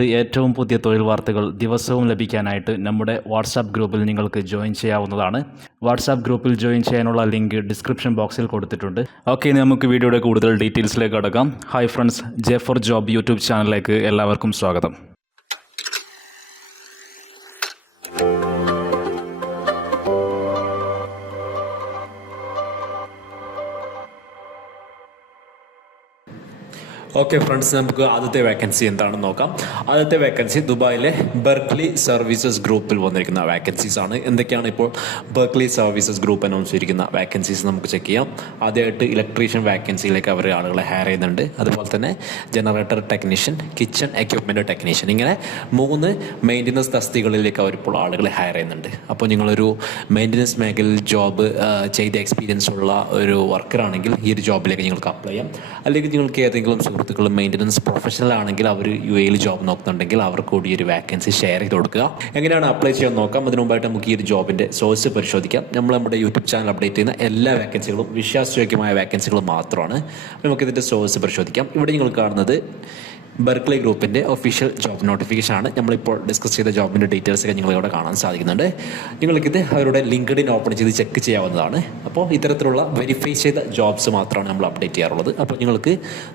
ഏറ്റവും പുതിയ തൊഴിൽ വാർത്തകൾ ദിവസവും ലഭിക്കാനായിട്ട് നമ്മുടെ വാട്സാപ്പ് ഗ്രൂപ്പിൽ നിങ്ങൾക്ക് ജോയിൻ ചെയ്യാവുന്നതാണ്. വാട്സാപ്പ് ഗ്രൂപ്പിൽ ജോയിൻ ചെയ്യാനുള്ള ലിങ്ക് ഡിസ്ക്രിപ്ഷൻ ബോക്സിൽ കൊടുത്തിട്ടുണ്ട്. ഓക്കെ, നമുക്ക് വീഡിയോയുടെ കൂടുതൽ ഡീറ്റെയിൽസിലേക്ക് കടക്കാം. Hi friends, J for job YouTube ചാനലിലേക്ക് എല്ലാവർക്കും സ്വാഗതം. ഓക്കെ ഫ്രണ്ട്സ്, നമുക്ക് ആദ്യത്തെ വേക്കൻസി എന്താണെന്ന് നോക്കാം. ആദ്യത്തെ വേക്കൻസി ദുബായിലെ ബെർക്ക്ലി സർവീസസ് ഗ്രൂപ്പിൽ വന്നിരിക്കുന്ന വേക്കൻസീസ് ആണ്. എന്തൊക്കെയാണ് ഇപ്പോൾ ബെർക്ക്ലി സർവീസസ് ഗ്രൂപ്പ് അനൗൺസ് ചെയ്തിരിക്കുന്ന വേക്കൻസീസ് നമുക്ക് ചെക്ക് ചെയ്യാം. ആദ്യമായിട്ട് ഇലക്ട്രീഷ്യൻ വേക്കൻസിയിലേക്ക് അവർ ആളുകളെ ഹയർ ചെയ്യുന്നുണ്ട്. അതുപോലെ തന്നെ generator technician, kitchen equipment technician, ഇങ്ങനെ 3 മെയിൻ്റനൻസ് തസ്തികകളിലേക്ക് അവരിപ്പോൾ ആളുകളെ ഹയർ ചെയ്യുന്നുണ്ട്. അപ്പോൾ നിങ്ങളൊരു മെയിൻ്റനൻസ് മേഖലയിൽ ജോബ് ചെയ്ത എക്സ്പീരിയൻസ് ഉള്ള ഒരു വർക്കറാണെങ്കിൽ ഈ ഒരു ജോബിലേക്ക് നിങ്ങൾക്ക് അപ്ലൈ ചെയ്യാം. അല്ലെങ്കിൽ നിങ്ങൾക്ക് ഏതെങ്കിലും മെയിൻ്റനൻസ് പ്രൊഫഷണൽ ആണെങ്കിൽ അവർ UAE ജോബ് നോക്കുന്നുണ്ടെങ്കിൽ അവർക്ക് കൂടി ഒരു വേക്കൻസി ഷെയർ ചെയ്ത് കൊടുക്കുക. എങ്ങനെയാണ് അപ്ലൈ ചെയ്യാൻ നോക്കാം. അതിനു മുമ്പായിട്ട് നമുക്ക് ഈ ഒരു ജോബിൻ്റെ സോഴ്സ് പരിശോധിക്കാം. നമ്മുടെ യൂട്യൂബ് ചാനൽ അപ്ഡേറ്റ് ചെയ്യുന്ന എല്ലാ വേക്കൻസികളും വിശ്വാസയോഗ്യമായ വേക്കൻസികൾ മാത്രമാണ്. നമുക്കിതിൻ്റെ സോഴ്സ് പരിശോധിക്കാം. ഇവിടെ നിങ്ങൾ കാണുന്നത് ബെർക്ക്ലി ഗ്രൂപ്പിൻ്റെ ഒഫീഷ്യൽ ജോബ് നോട്ടിഫിക്കേഷൻ ആണ്. നമ്മളിപ്പോൾ ഡിസ്കസ് ചെയ്ത ജോബിൻ്റെ ഡീറ്റെയിൽസ് ഒക്കെ നിങ്ങളിവിടെ കാണാൻ സാധിക്കുന്നുണ്ട്. നിങ്ങൾക്കിത് അവരുടെ ലിങ്ക്ഡിൻ ഓപ്പൺ ചെയ്ത് ചെക്ക് ചെയ്യാവുന്നതാണ്. അപ്പോൾ ഇത്തരത്തിലുള്ള വെരിഫൈ ചെയ്ത ജോബ്സ് മാത്രമാണ് നമ്മൾ അപ്ഡേറ്റ് ചെയ്യാറുള്ളത്. അപ്പോൾ നിങ്ങൾക്ക്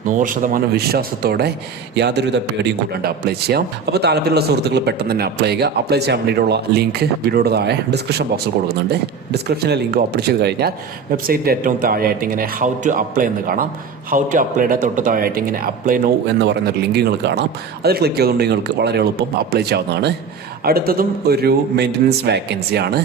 100% വിശ്വാസത്തോടെ യാതൊരുവിധ പേടിയും കൂടാണ്ട് അപ്ലൈ ചെയ്യാം. അപ്പോൾ താല്പര്യമുള്ള സുഹൃത്തുക്കൾ പെട്ടെന്ന് തന്നെ അപ്ലൈ ചെയ്യുക. അപ്ലൈ ചെയ്യാൻ വേണ്ടിയിട്ടുള്ള ലിങ്ക് വീഡിയോയുടെ താഴെ ഡിസ്ക്രിപ്ഷൻ ബോക്സിൽ കൊടുക്കുന്നുണ്ട്. ഡിസ്ക്രിപ്ഷനിലെ ലിങ്ക് ഓപ്പൺ ചെയ്ത് കഴിഞ്ഞാൽ വെബ്സൈറ്റിൻ്റെ ഏറ്റവും താഴെയായിട്ട് ഇങ്ങനെ ഹൗ ടു അപ്ലൈ എന്ന് കാണാം. ഹൗ ടു അപ്ലൈയുടെ തൊട്ട് താഴെയായിട്ട് ഇങ്ങനെ അപ്ലൈ നോ എന്ന് പറയുന്ന ഒരു ലിങ്ക് നിങ്ങൾക്ക് കാണാം. അതിൽ ക്ലിക്ക് ചെയ്തുകൊണ്ട് നിങ്ങൾക്ക് വളരെ എളുപ്പം അപ്ലൈ ചെയ്യാവുന്നതാണ്. അടുത്തതും ഒരു മെയിൻ്റനൻസ് വേക്കൻസിയാണ്.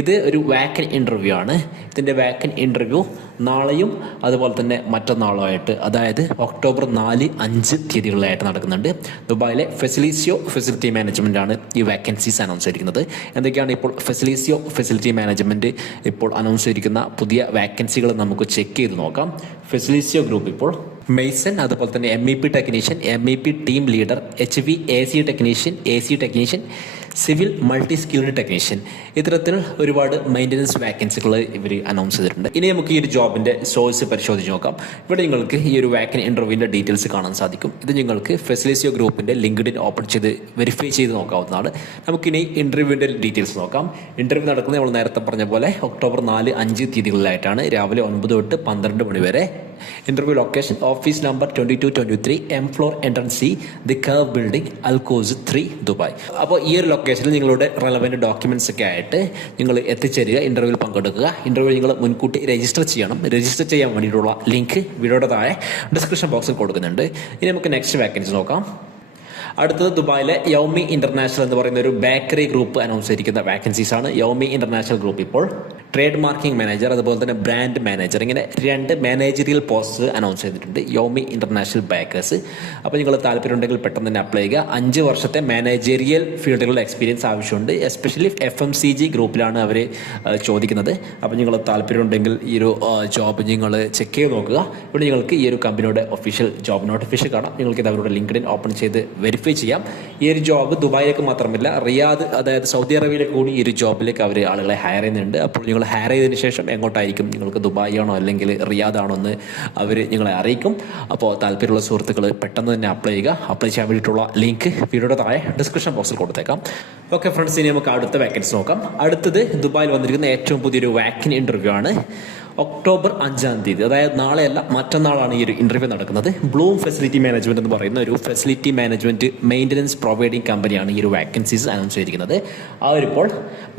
ഇത് ഒരു വാക്കൻ ഇൻ്റർവ്യൂ ആണ്. ഇതിൻ്റെ വാക്കൻ ഇൻ്റർവ്യൂ നാളെയും അതുപോലെ തന്നെ മറ്റന്നാളുമായിട്ട്, അതായത് ഒക്ടോബർ 4, 5 തീയതികളിലായിട്ട് നടക്കുന്നുണ്ട്. ദുബായിലെ ഫെസിലിസിയോ ഫെസിലിറ്റി മാനേജ്മെൻ്റ് ആണ് ഈ വാക്കൻസീസ് അനൗൺസ് ചെയ്തിരിക്കുന്നത്. എന്തൊക്കെയാണ് ഇപ്പോൾ ഫെസിലിസിയോ ഫെസിലിറ്റി മാനേജ്മെൻറ്റ് ഇപ്പോൾ അനൗൺസ് ചെയ്തിരിക്കുന്ന പുതിയ വാക്കൻസികൾ നമുക്ക് ചെക്ക് ചെയ്ത് നോക്കാം. ഫെസിലിസിയോ ഗ്രൂപ്പ് ഇപ്പോൾ മെയ്സൺ, അതുപോലെ തന്നെ MEP technician, MEP team leader, HVAC technician, civil multi skilled technician, ഇത്തരത്തിൽ ഒരുപാട് മെയിൻ്റനൻസ് വാക്കൻസികൾ ഇവർ അനൗൺസ് ചെയ്തിട്ടുണ്ട്. ഇനി നമുക്ക് ഈ ഒരു ജോബിൻ്റെ സോഴ്സ് പരിശോധിച്ച് നോക്കാം. ഇവിടെ നിങ്ങൾക്ക് ഈ ഒരു വാക്കൻ ഇൻ്റർവ്യൂവിൻ്റെ ഡീറ്റെയിൽസ് കാണാൻ സാധിക്കും. ഇത് നിങ്ങൾക്ക് ഫെസിലിസിയോ ഗ്രൂപ്പിൻ്റെ ലിങ്ക്ഡിൻ ഓപ്പൺ ചെയ്ത് വെരിഫൈ ചെയ്ത് നോക്കാവുന്നതാണ്. നമുക്കിനി ഇൻ്റർവ്യൂവിൻ്റെ ഡീറ്റെയിൽസ് നോക്കാം. ഇൻ്റർവ്യൂ നടക്കുന്നത് നമ്മൾ നേരത്തെ പറഞ്ഞ പോലെ ഒക്ടോബർ 4, 5 തീയതികളിലായിട്ടാണ്. രാവിലെ 9 തൊട്ട് 12 മണി വരെ. Interview location office number 2223 M floor entrance C, the curve building, Al Quoz 3, Dubai. അപ്പോൾ ഈ ഒരു ലൊക്കേഷനിൽ നിങ്ങളുടെ റെലവൻറ്റ് ഡോക്യുമെൻറ്റ്സ് ഒക്കെ ആയിട്ട് നിങ്ങൾ എത്തിച്ചേരുക, ഇൻ്റർവ്യൂവിൽ പങ്കെടുക്കുക. ഇൻ്റർവ്യൂ നിങ്ങൾ മുൻകൂട്ടി രജിസ്റ്റർ ചെയ്യണം. രജിസ്റ്റർ ചെയ്യാൻ വേണ്ടിയിട്ടുള്ള ലിങ്ക് വീഡിയോയുടെ താഴെ ഡിസ്ക്രിപ്ഷൻ ബോക്സിൽ കൊടുക്കുന്നുണ്ട്. ഇനി നമുക്ക് നെക്സ്റ്റ് വാക്കൻസി നോക്കാം. അടുത്തത് ദുബായിലെ യൗമി ഇന്റർനാഷണൽ എന്ന് പറയുന്ന ഒരു ബേക്കറി ഗ്രൂപ്പ് അനൗൺസ് ചെയ്തിരിക്കുന്ന വാക്കൻസീസ് ആണ്. യൗമി ഇന്റർനാഷണൽ ഗ്രൂപ്പ് ഇപ്പോൾ ട്രേഡ് മാർക്കിംഗ് മാനേജർ, അതുപോലെ തന്നെ ബ്രാൻഡ് മാനേജർ, ഇങ്ങനെ 2 മാനേജറിയൽ പോസ്റ്റ് അനൗൺസ് ചെയ്തിട്ടുണ്ട് യൗമി ഇന്റർനാഷണൽ ബേക്കേഴ്സ്. അപ്പോൾ നിങ്ങൾ താല്പര്യമുണ്ടെങ്കിൽ പെട്ടെന്ന് തന്നെ അപ്ലൈ ചെയ്യുക. 5 വർഷത്തെ മാനേജറിയൽ ഫീൽഡുകളുടെ എക്സ്പീരിയൻസ് ആവശ്യമുണ്ട്. എസ്പെഷ്യലി FMCG ഗ്രൂപ്പിലാണ് അവർ ചോദിക്കുന്നത്. അപ്പോൾ നിങ്ങൾ താല്പര്യമുണ്ടെങ്കിൽ ഈ ഒരു ജോബ് നിങ്ങൾ ചെക്ക് ചെയ്ത് നോക്കുക. ഇവിടെ നിങ്ങൾക്ക് ഈ ഒരു കമ്പനിയുടെ ഒഫീഷ്യൽ ജോബ് നോട്ടിഫിക്കേഷൻ കാണാം. നിങ്ങൾക്ക് ഇത് അവരുടെ ലിങ്ക്ഡിൻ ഓപ്പൺ ചെയ്ത് വെരിഫൈ ചെയ്യാം. ഈ ഒരു ജോബ് ദുബായിലേക്ക് മാത്രമല്ല, റിയാദ്, അതായത് സൗദി അറേബ്യയിലേക്ക് കൂടി ഈ ഒരു ജോബിലേക്ക് അവർ ആളുകളെ ഹയർ ചെയ്യുന്നുണ്ട്. അപ്പോൾ നിങ്ങൾ ഹയർ ചെയ്തതിന് ശേഷം എങ്ങോട്ടായിരിക്കും, നിങ്ങൾക്ക് ദുബായ് ആണോ അല്ലെങ്കിൽ റിയാദ് ആണോ എന്ന് അവർ നിങ്ങളെ അറിയിക്കും. അപ്പോൾ താല്പര്യമുള്ള സുഹൃത്തുക്കൾ പെട്ടെന്ന് തന്നെ അപ്ലൈ ചെയ്യുക. അപ്ലൈ ചെയ്യാൻ വേണ്ടിയിട്ടുള്ള ലിങ്ക് വീഡിയോയുടെ താഴെ ഡിസ്ക്രിപ്ഷൻ ബോക്സിൽ കൊടുത്തേക്കാം. ഓക്കെ ഫ്രണ്ട്സ്, ഇനി നമുക്ക് അടുത്ത വാക്കൻസി നോക്കാം. അടുത്തത് ദുബായിൽ വന്നിരിക്കുന്ന ഏറ്റവും പുതിയൊരു വാക്കൻ ഇൻ്റർവ്യൂ ആണ്. ഒക്ടോബർ 5 തീയതി, അതായത് നാളെയല്ല മറ്റന്നാളാണ് ഈ ഒരു ഇൻ്റർവ്യൂ നടക്കുന്നത്. ബ്ലൂം ഫെസിലിറ്റി മാനേജ്മെൻറ്റ് എന്ന് പറയുന്ന ഒരു ഫെസിലിറ്റി മാനേജ്മെൻറ്റ് മെയിൻ്റനൻസ് പ്രൊവൈഡിംഗ് കമ്പനിയാണ് ഈ ഒരു വാക്കൻസീസ് അനൗൺസ് ചെയ്തിരിക്കുന്നത്. അവരിപ്പോൾ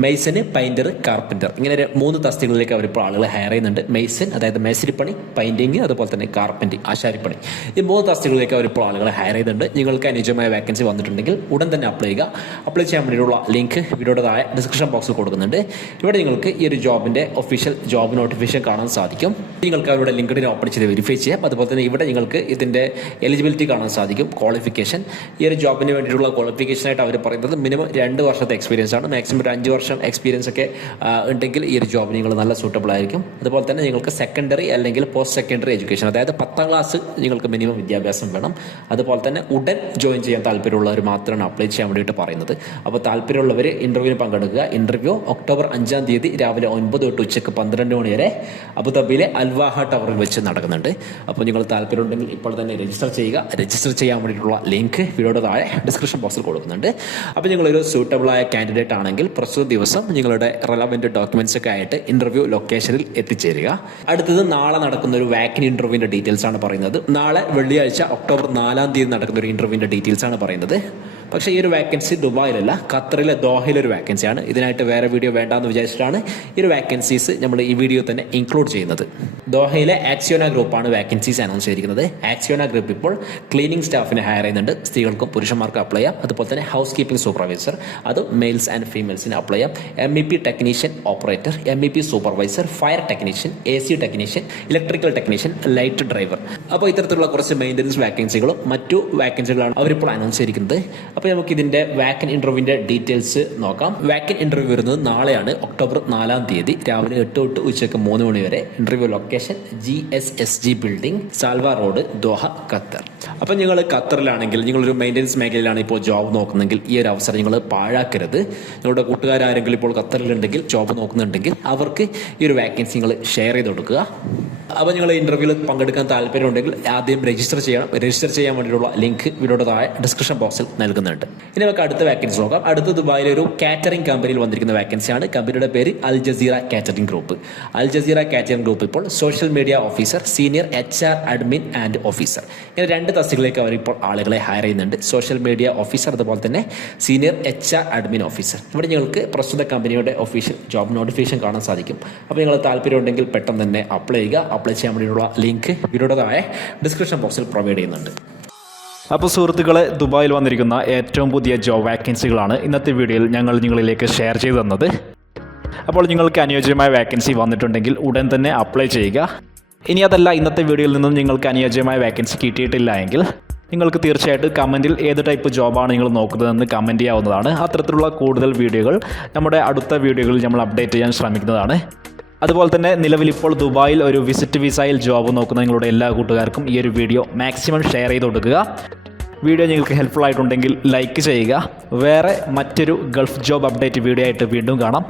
മെയ്സന്, പെയിൻറ്റർ, കാർപ്പൻറ്റർ, ഇങ്ങനെ 3 തസ്തികളിലേക്ക് അവരിപ്പോൾ ആളുകളെ ഹയർ ചെയ്യുന്നുണ്ട്. മെയ്സൺ, അതായത് മേസ്തിരിപ്പണി, പെയിൻറ്റിങ്, അതുപോലെ തന്നെ കാർപ്പൻറ്റിങ്, ആശാരിപ്പണി, ഈ 3 തസ്തികളിലേക്ക് അവരിപ്പോൾ ആളുകളെ ഹയർ ചെയ്യുന്നുണ്ട്. നിങ്ങൾക്ക് അനുയോജ്യമായ വാക്കൻസി വന്നിട്ടുണ്ടെങ്കിൽ ഉടൻ തന്നെ അപ്ലൈ ചെയ്യുക. അപ്ലൈ ചെയ്യാൻ വേണ്ടിയിട്ടുള്ള ലിങ്ക് വീഡിയോയുടെ താഴെ ഡിസ്ക്രിപ്ഷൻ ബോക്സിൽ കൊടുക്കുന്നുണ്ട്. ഇവിടെ നിങ്ങൾക്ക് ഈ ഒരു ജോബിൻ്റെ ഒഫീഷ്യൽ ജോബ് നോട്ടിഫിക്കേഷൻ കാണാൻ സാധിക്കും. നിങ്ങൾക്ക് അവരുടെ ലിങ്ക്ഡിൻ ഓപ്പൺ ചെയ്ത് വെരിഫൈ ചെയ്യാം. അതുപോലെ തന്നെ ഇവിടെ നിങ്ങൾക്ക് ഇതിൻ്റെ എലിജിബിലിറ്റി കാണാൻ സാധിക്കും. ക്വാളിഫിക്കേഷൻ, ഈ ഒരു ജോബിന് വേണ്ടിയിട്ടുള്ള ക്വാളിഫിക്കേഷനായിട്ട് അവർ പറയുന്നത് മിനിമം 2 വർഷത്തെ എക്സ്പീരിയൻസ് ആണ്. മാക്സിമം ഒരു 5 വർഷം എക്സ്പീരിയൻസ് ഒക്കെ ഉണ്ടെങ്കിൽ ഈ ഒരു ജോബിന് നിങ്ങൾ നല്ല സൂട്ടബിൾ ആയിരിക്കും. അതുപോലെ തന്നെ നിങ്ങൾക്ക് സെക്കൻഡറി അല്ലെങ്കിൽ പോസ്റ്റ് സെക്കൻഡറി എഡ്യൂക്കേഷൻ, അതായത് 10ാം ക്ലാസ് നിങ്ങൾക്ക് മിനിമം വിദ്യാഭ്യാസം വേണം. അതുപോലെ തന്നെ ഉടൻ ജോയിൻ ചെയ്യാൻ താല്പര്യമുള്ളവർ മാത്രമാണ് അപ്ലൈ ചെയ്യാൻ വേണ്ടിയിട്ട് പറയുന്നത്. അപ്പോൾ താല്പര്യമുള്ളവർ ഇൻ്റർവ്യൂവിന് പങ്കെടുക്കുക. ഇൻ്റർവ്യൂ ഒക്ടോബർ 5 തീയതി രാവിലെ 9 തൊട്ട് ഉച്ചയ്ക്ക് 12 മണി വരെ അബുദാബിയിലെ അൽവാഹ ടവറിൽ വെച്ച് നടക്കുന്നുണ്ട്. അപ്പോൾ നിങ്ങൾ താല്പര്യമുണ്ടെങ്കിൽ ഇപ്പോൾ തന്നെ രജിസ്റ്റർ ചെയ്യുക. രജിസ്റ്റർ ചെയ്യാൻ വേണ്ടിയിട്ടുള്ള ലിങ്ക് വീഡിയോയുടെ താഴെ ഡിസ്ക്രിപ്ഷൻ ബോക്സിൽ കൊടുക്കുന്നുണ്ട്. അപ്പോൾ നിങ്ങളൊരു സൂട്ടബിളായ കാൻഡിഡേറ്റ് ആണെങ്കിൽ പ്രസ്തുത ദിവസം നിങ്ങളുടെ റെലവൻറ്റ് ഡോക്യുമെൻറ്റ്സ് ഒക്കെ ആയിട്ട് ഇൻ്റർവ്യൂ ലൊക്കേഷനിൽ എത്തിച്ചേരുക. അടുത്തത് നാളെ നടക്കുന്ന ഒരു വാക്കിൻ ഇൻ്റർവ്യൂവിൻ്റെ ഡീറ്റെയിൽസ് ആണ് പറയുന്നത്. നാളെ വെള്ളിയാഴ്ച ഒക്ടോബർ 4-ാം തീയതി നടക്കുന്ന ഒരു ഇൻ്റർവ്യൂവിൻ്റെ ഡീറ്റെയിൽസ് ആണ് പറയുന്നത്. പക്ഷേ ഈ ഒരു വാക്കൻസി ദുബായിലല്ല, ഖത്തറിലെ ദോഹയിലൊരു വാക്കൻസിയാണ്. ഇതിനായിട്ട് വേറെ വീഡിയോ വേണ്ടാന്ന് വിചാരിച്ചിട്ടാണ് ഈ ഒരു വാക്കൻസീസ് നമ്മൾ ഈ വീഡിയോ തന്നെ ഇൻക്ലൂഡ് ചെയ്യുന്നത്. ദോഹയിലെ ആക്സിയോന ഗ്രൂപ്പാണ് വാക്കൻസീസ് അനൗൺസ് ചെയ്തിരിക്കുന്നത്. ആക്സിയോന ഗ്രൂപ്പ് ഇപ്പോൾ ക്ലീനിങ് സ്റ്റാഫിനെ ഹയർ ചെയ്യുന്നുണ്ട്. സ്ത്രീകൾക്കും പുരുഷന്മാർക്കും അപ്ലൈ ചെയ്യാം. അതുപോലെ തന്നെ ഹൗസ് കീപ്പിംഗ് സൂപ്പർവൈസർ, അത് മെയിൽസ് ആൻഡ് ഫീമെയിൽസിന് അപ്ലൈ ചെയ്യാം. MEP technician operator, MEP supervisor, fire technician, AC technician, electrical technician, light driver. അപ്പോൾ ഇത്തരത്തിലുള്ള കുറച്ച് മെയിൻ്റനൻസ് വാക്കൻസികളും മറ്റു വാക്കൻസികളാണ് അവരിപ്പോൾ അനൗൺസ് ചെയ്തിരിക്കുന്നത്. അപ്പോൾ നമുക്ക് ഇതിൻ്റെ വാക്കൻ ഇൻ്റർവ്യൂവിൻ്റെ ഡീറ്റെയിൽസ് നോക്കാം. വാക്കൻ ഇൻ്റർവ്യൂ വരുന്നത് നാളെയാണ്, ഒക്ടോബർ 4-ാം തീയതി രാവിലെ 8 തൊട്ട് ഉച്ചയ്ക്ക് 3 മണി വരെ. Interview location GSSG building, സാൽവ road, Doha, Qatar. അപ്പോൾ നിങ്ങൾ ഖത്തറിലാണെങ്കിൽ നിങ്ങളൊരു മെയിൻ്റനൻസ് മേഖലയിലാണ് ഇപ്പോൾ ജോബ് നോക്കുന്നെങ്കിൽ ഈ ഒരു അവസരം നിങ്ങൾ പാഴാക്കരുത്. നിങ്ങളുടെ കൂട്ടുകാരാരെങ്കിലും ഇപ്പോൾ ഖത്തറിലുണ്ടെങ്കിൽ ജോബ് നോക്കുന്നുണ്ടെങ്കിൽ അവർക്ക് ഈ ഒരു വാക്കൻസി നിങ്ങൾ ഷെയർ ചെയ്ത് കൊടുക്കുക. അപ്പോൾ നിങ്ങൾ ഇൻ്റർവ്യൂവിൽ പങ്കെടുക്കാൻ താല്പര്യമുണ്ടെങ്കിൽ ആദ്യം രജിസ്റ്റർ ചെയ്യണം. രജിസ്റ്റർ ചെയ്യാൻ വേണ്ടിയിട്ടുള്ള ലിങ്ക് വീഡിയോയുടെ താഴെ ഡിസ്ക്രിപ്ഷൻ ബോക്സിൽ നൽകുന്നുണ്ട്. ഇനി നമുക്ക് അടുത്ത വാക്കൻസി നോക്കാം. അടുത്ത ദുബായിലെ ഒരു കാറ്ററിംഗ് കമ്പനിയിൽ വന്നിരിക്കുന്ന വാക്കൻസിയാണ്. കമ്പനിയുടെ പേര് Al Jazeera catering group. Al Jazeera catering group ഇപ്പോൾ social media officer, senior HR admin and officer, ഇങ്ങനെ 2 തസ്തികയിലേക്ക് അവർ ഇപ്പോൾ ആളുകളെ ഹയർ ചെയ്യുന്നുണ്ട്. സോഷ്യൽ മീഡിയ ഓഫീസർ, അതുപോലെ തന്നെ സീനിയർ HR അഡ്മിൻ ഓഫീസർ. ഇവിടെ നിങ്ങൾക്ക് പ്രസ്തുത കമ്പനിയുടെ ഒഫീഷ്യൽ ജോബ് നോട്ടിഫിക്കേഷൻ കാണാൻ സാധിക്കും. അപ്പോൾ നിങ്ങൾ താല്പര്യമുണ്ടെങ്കിൽ പെട്ടെന്ന് തന്നെ അപ്ലൈ ചെയ്യുക. അപ്ലൈ ചെയ്യാൻ വേണ്ടിയിട്ടുള്ള ലിങ്ക് വീഡിയോയുടെ താഴെ ഡിസ്ക്രിപ്ഷൻ ബോക്സിൽ പ്രൊവൈഡ് ചെയ്യുന്നുണ്ട്. അപ്പോൾ സുഹൃത്തുക്കളെ, ദുബായിൽ വന്നിരിക്കുന്ന ഏറ്റവും പുതിയ ജോബ് വാക്കൻസികളാണ് ഇന്നത്തെ വീഡിയോയിൽ ഞങ്ങൾ നിങ്ങളിലേക്ക് ഷെയർ ചെയ്തു തന്നത്. അപ്പോൾ നിങ്ങൾക്ക് അനുയോജ്യമായ വാക്കൻസി വന്നിട്ടുണ്ടെങ്കിൽ ഉടൻ തന്നെ അപ്ലൈ ചെയ്യുക. ഇനി അതല്ല, ഇന്നത്തെ വീഡിയോയിൽ നിന്നും നിങ്ങൾക്ക് അനുയോജ്യമായ വാക്കൻസി കിട്ടിയിട്ടില്ല എങ്കിൽ നിങ്ങൾക്ക് തീർച്ചയായിട്ടും കമൻറ്റിൽ ഏത് ടൈപ്പ് ജോബാണ് നിങ്ങൾ നോക്കുന്നതെന്ന് കമൻറ്റ് ചെയ്യാവുന്നതാണ്. അത്തരത്തിലുള്ള കൂടുതൽ വീഡിയോകൾ നമ്മുടെ അടുത്ത വീഡിയോകളിൽ നമ്മൾ അപ്ഡേറ്റ് ചെയ്യാൻ ശ്രമിക്കുന്നതാണ്. അതുപോലെ തന്നെ നിലവിൽ ഇപ്പോൾ ദുബായിൽ ഒരു വിസിറ്റ് വിസയിൽ ജോബ് നോക്കുന്ന നിങ്ങളുടെ എല്ലാ കൂട്ടുകാർക്കും ഈ ഒരു വീഡിയോ മാക്സിമം ഷെയർ ചെയ്ത് കൊടുക്കുക. വീഡിയോ നിങ്ങൾക്ക് ഹെൽപ്ഫുൾ ആയിട്ടുണ്ടെങ്കിൽ ലൈക്ക് ചെയ്യുക. വേറെ മറ്റൊരു ഗൾഫ് ജോബ് അപ്ഡേറ്റ് വീഡിയോ ആയിട്ട് വീണ്ടും കാണാം.